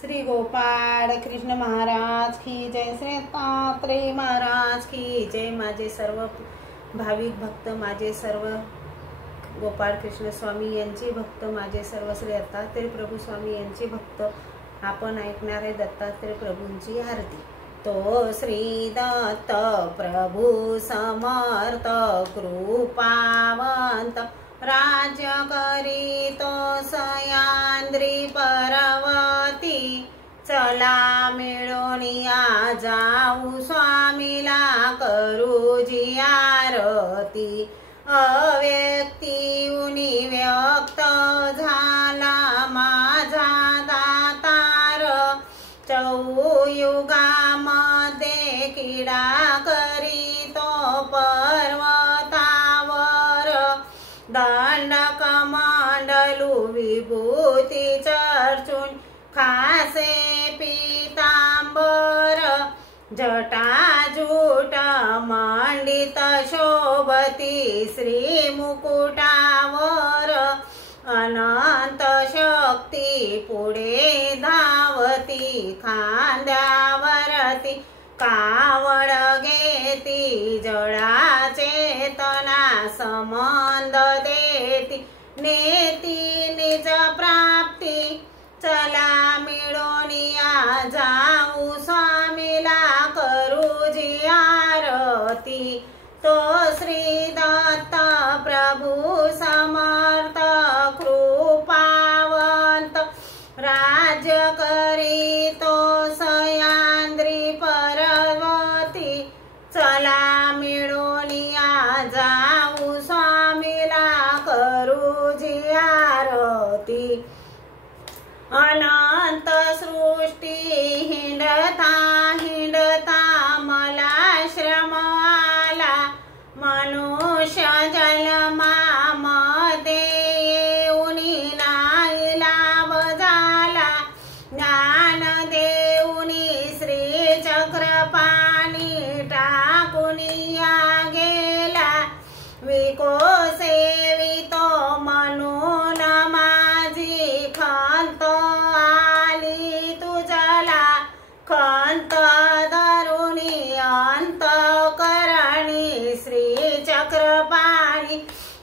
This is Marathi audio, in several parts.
श्री गोपाळ कृष्ण महाराज की जय, श्री दत्तात्रेय महाराज की जय। माझे सर्व भाविक भक्त, माझे सर्व गोपाळ कृष्ण स्वामी यांचे भक्त, माझे सर्व श्री दत्तात्रेय प्रभू स्वामी यांचे भक्त, आपण ऐकणार आहे दत्तात्रेय प्रभूंची आरती। तो श्री दत्त प्रभू समर्थ कृपावंत, राज्य करीतो सह्याद्री पर्वती। चला मिळून या जाऊ स्वामीला करू जी आरती। अव्यक्तीहूनी व्यक्त झाला माझा दातार, चौयुगामध्ये क्रीडा करीतो पर्वतावर। दंडकमंडलू विभूती चर्चून खासे पीतांबर, जटाजूट मंडित शोभती श्री मुकुटावर। अनंत शक्ती पुढे धावती, खांद्यावरती कावड घेती। जडाचेतना संबंध देती, नेती निज प्राप्ती। चला मिळून या जाऊ स्वामीला करू जी आरती। तो श्री दत्त प्रभू समर्थ कृपावंत, राज्य करीतो सह्याद्री पर्वती। चला मिळून या जाऊ स्वामीला करू जी आरती। अनंत सृष्टी हिंडता हिंडता मला श्रम आला, मनुष्य जन्मामध्ये येऊन नाईलाज झाला। ज्ञान देऊन श्री चक्रपाणी टाकून या गेला। विकोसेवितो म्हणून माझी खंत आली तुझला। खंत धरुणी अंतःकरणी श्री चक्रपाणी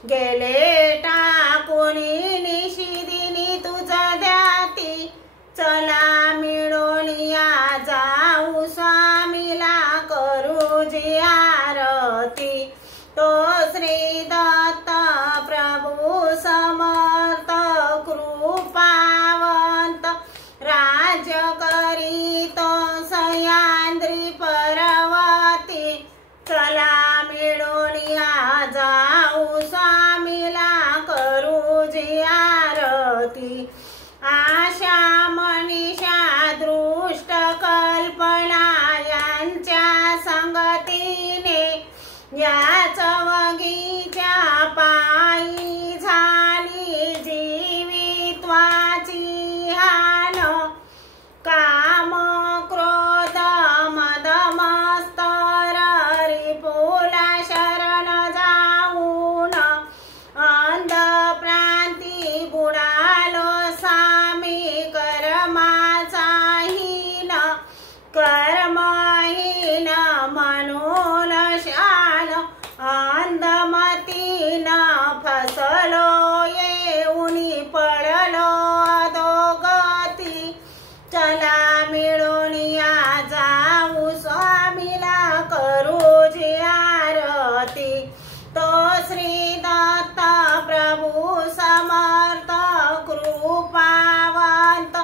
गेले टाकून निशिदिनी तुझ ध्याती। चला मिळून या जाऊ स्वामीला करू जी आरती। तो श्री दत्त प्रभू समर्थ कृपावंत, राज्य करीतो सह्याद्री पर्वती। चला मिळून या जाऊ स्वामीला करू जी आरती। आशा मनीषा दृष्ट कल्पना यांच्या संगतीने, या चवगीच्या पायी झाली जीवित्वाची हान। काम क्रोध मद मत्सर रिपुला शरण जाऊन, अंधप्रांती बुडालो सामी कर्माचा हीन। कर्महीन म्हणून शान अंधमतीन फसलो, येऊन पडलो अधोगती। चला मिळून या जाऊ स्वामीला करू जी आरती। तो श्री दत्त प्रभू समर्थ कृपावंत,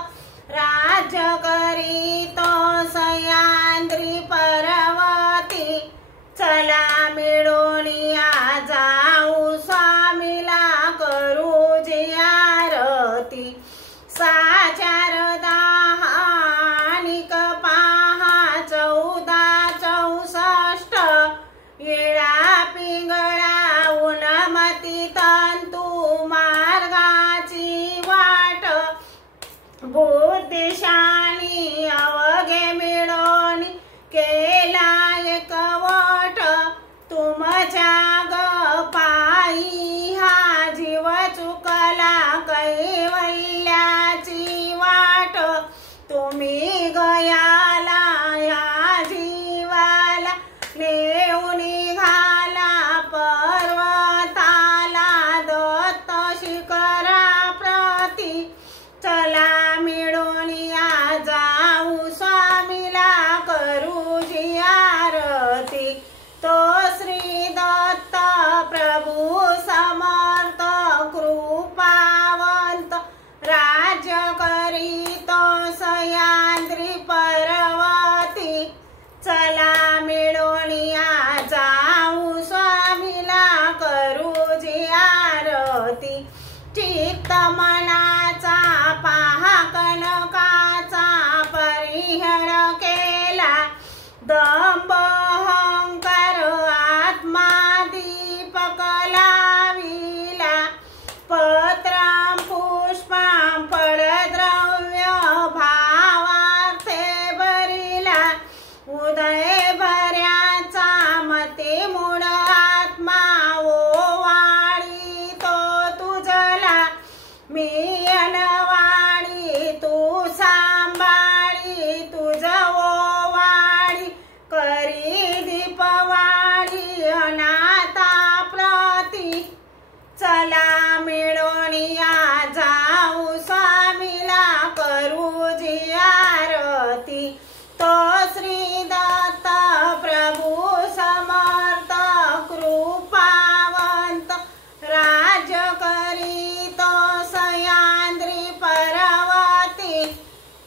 राज्य करीतो सह्याद्री पर्वती। चला मिळून या जाऊ स्वामीला करू जी आरती। साचार दाहानिक पाहा 1464, येळा पिंगळा उन्मती तंतू मार्गाची वाट। बुद्धिशाली अवघे मिळून केला एकवट, तुमच्या ग पायी हा जीव चुकला कैवल्याची वाट।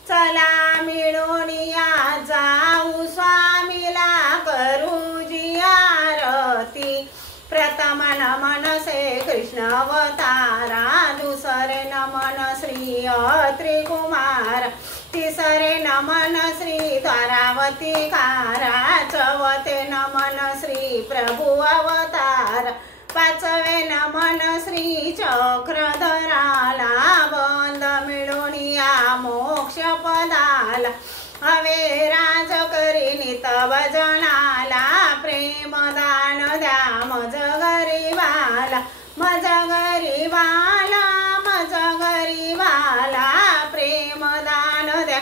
चला मिळून या जाऊ स्वामीला करू जी आरती। प्रथम नमन से कृष्ण अवतारा, दुसरे नमन श्री त्रिकुमार, तिसरे नमन श्री द्वारावती कारा, चौथे नमन श्री प्रभु अवतार, पाचवे नमन श्री चक्रधराला, बंद मिळून या मोक्ष पदाला, हवे राज करी नित भजनाला, प्रेम दान द्या मज गरीबाला, मज गरीबाला, मज गरीबाला, प्रेम दान द्या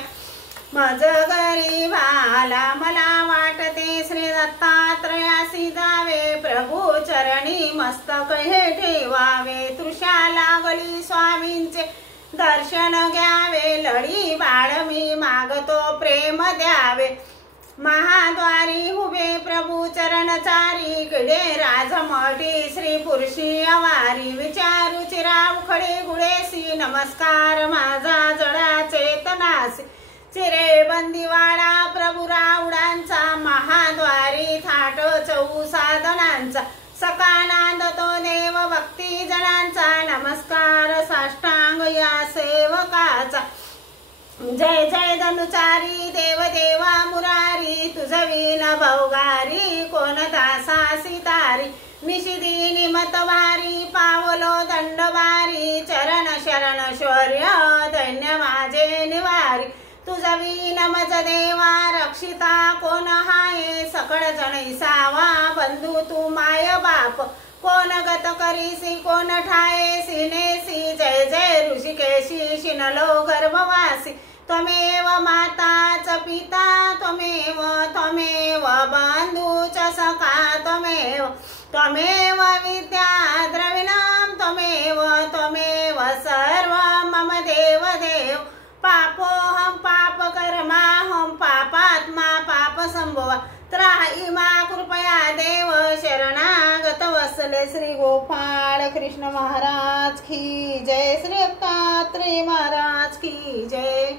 मज गरीबाला। मला वाटते श्री दत्तात्रयासी जावे, प्रभू चरणी मस्तक हे ठेवावे, तृषा लागली स्वामींचे दर्शन घ्यावे, लढी बाळ मी मागतो प्रेम द्यावे, महाद्वारी उभे प्रभू चरणचारी, किडे राजमठी श्री पुरुषी अवारी, विचारू चिराव खडे गुळेसी, नमस्कार माझा जडा चेतनासी, चिरे बंदीवाडा प्रभू राऊडांचा, महाद्वारी थाट चौ साधनांचा, सकानांद तो देव भक्ती जनांचा, नमस्कार साष्टांग या सेवकाचा, जय जय धनुचारी देव देवा मुरारी, तुझवीन भौगारी कोण दासा सितारी, निशिदी निमत भारी पावलो दंडबारी, चरण शरण शौर्य दैन्य माझे निवारी, तुझवीन मज देवा रक्षिता कोण हाये, सकळ जणैसावा बंधू तू माय बाप, कोण गत करीसी कोण ठायेसी नेसी, जय जय ऋषिकेशी शिनलो गर्भवासी, त्वमेव माताच पिता त्वमेव, त्वमेव बंधूच सखा त्वमेव, त्वमेव विद्या द्रविणं त्वमेव, त्वमेव सर्व मम देव देव, पापोहं पापकर्माहं पापात्मा पापसंभवा, त्राहि मा कृपया देव शरणागत वत्सले। श्री गोपाळ कृष्ण महाराज की जय, श्री दत्तात्रेय महाराज की जय।